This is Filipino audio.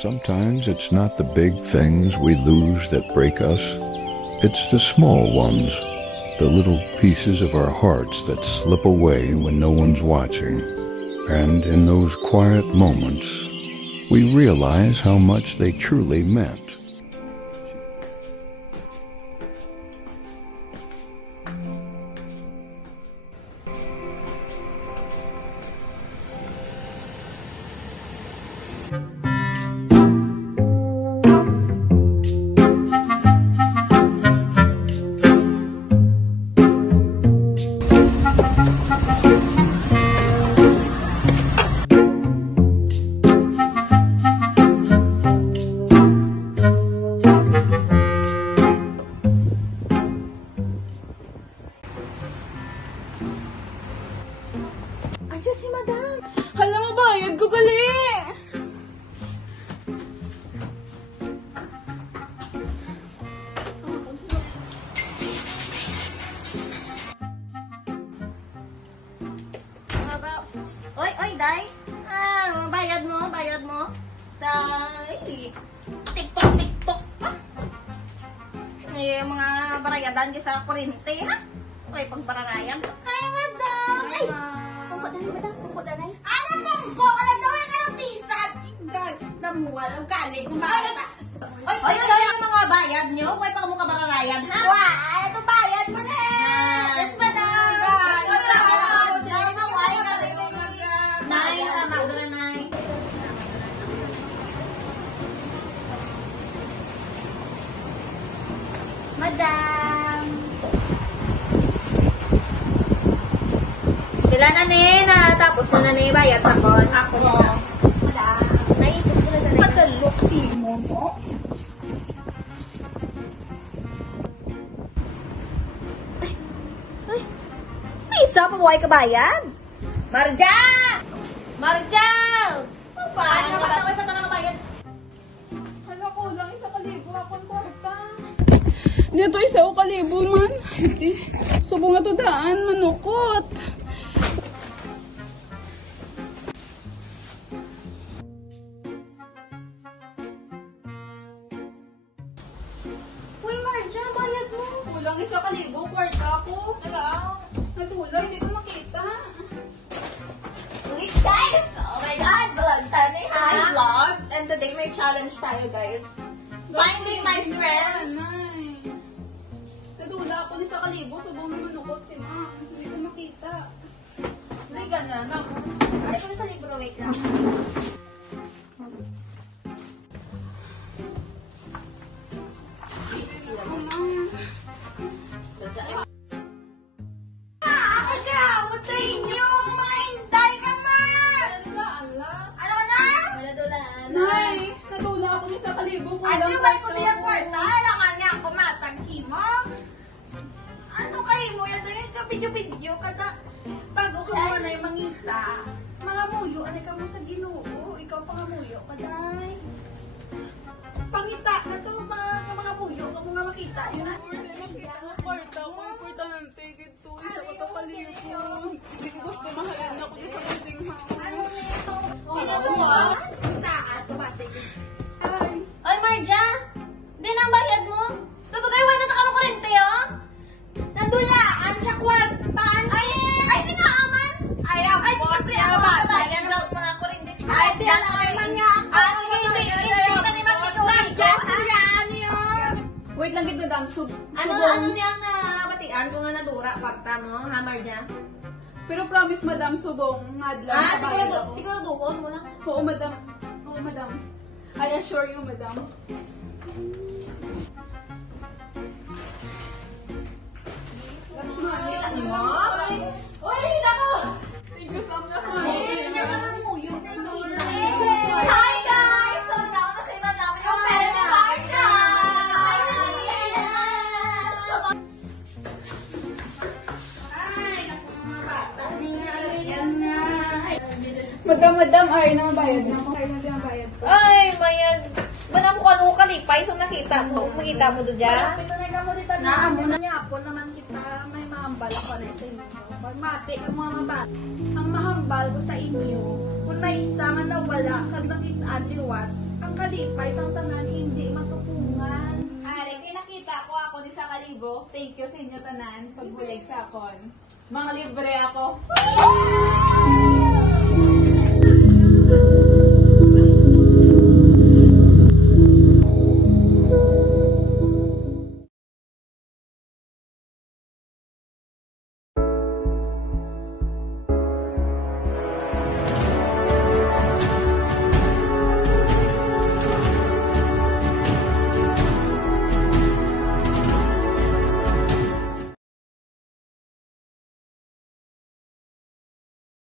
Sometimes it's not the big things we lose that break us. It's the small ones, the little pieces of our hearts that slip away when no one's watching. And in those quiet moments, we realize how much they truly meant. Andiyan si Madam. Hala, mabayad ko gali. Oy, Day. Bayad mo. Day. TikTok. May mga barayadan ka sa kurente, ha? Oy, pagpararayan. Ay, Madam. Ay, Pungko danay. Ano pungko? Alam daw ka ng pisan. Damuwal ang kalit. Oy, mga bayad nyo. Oy, pa mo ka bararayan, ha? Ano to bayad mo na? Yes, Madam. Nay, tama doon na, Nay. Madam. Sila na natapos na bayad sa kon. Ako na. Madam. Naipos ko na na. Madalok si mo, no? Ay. May isa pa buhay ka bayad? Marja! Paano ba ako ipata na bayad? Hala ko lang, 1,000 akong kwarta. Dito 1,000 man. Subo nga to daan, manukot. Uy, Marja, bayad mo. Kulang 1,000, kwarta ako. Natulay, hindi ko makita. Wait, guys! Oh my God! Vlog tayo na Hi vlog! And today may challenge tayo guys. Finding my friends! Nay. Natula ako ni 1,000, subong naman nukot si Ma. Hindi ko makita. May ganun ako. Ay, kung sa libro, wait lang. Ako siya! What's sa inyo? Mahinday ka man! Ano ka na? Nay, natula ako ni 1,000, kulang Ate, ba't ko diya kwarta? Alangan niya ako mataghi mo. Ano kayo mo? Yan din ka video-video ka na. Bago ka mo na yung mangita. Mga muyo, anay ka mo sa Ginoo. Ikaw pa nga muyo ka, Day. Pangita na to, mga muyo. Ka mo nga makita. Yun na. Kwarta ko, importante. Ito, 1,000. Hindi ko gusto mahalan ako di sa kunting house. Ginagawa? Taas, tumasig. Ay, Marja! Di na ang bayad mo? Tutugay, wala na ka mo kurente, oh? Nadulaan siya kwartan. Ay, di na aman. Ay, di syempre ako magbabayad ng mga kurente. Ay, di alam nga. Hindi ka ni mag-video. Wait lang, gid madam. Ano niyang nabatian kung nga nadura kwarta mo, ha, Marja? Pero promise, madam, subong. Ngadlang. Siguro doon mo lang. Oo, madam. I assure you, madam. Ano mo? Uy, nako! Thank you so much, Hi, guys! So, now nakita namin yung pera ni Marja! Ay, naku, mga bata. Madam, ay, naman bayad na. Ay, naman bayad ko. Ay, mayag. Manam ko ano ko kalipay. So nakita mo. Makita mo doon dyan? Naamo na niya ako naman kita. May mama mahambal ako na sa inyo. Pagmati ang mga mabat. Ang mahambal ko sa inyo, kung may isa nga nawala, kag nakitaan liwat, ang kalipay sang tanan hindi matupungan. Ari, pinakita ko ako ni sa Kalibo. Thank you sa inyo tanan. Pagbulig sa akon. Mga libre ako.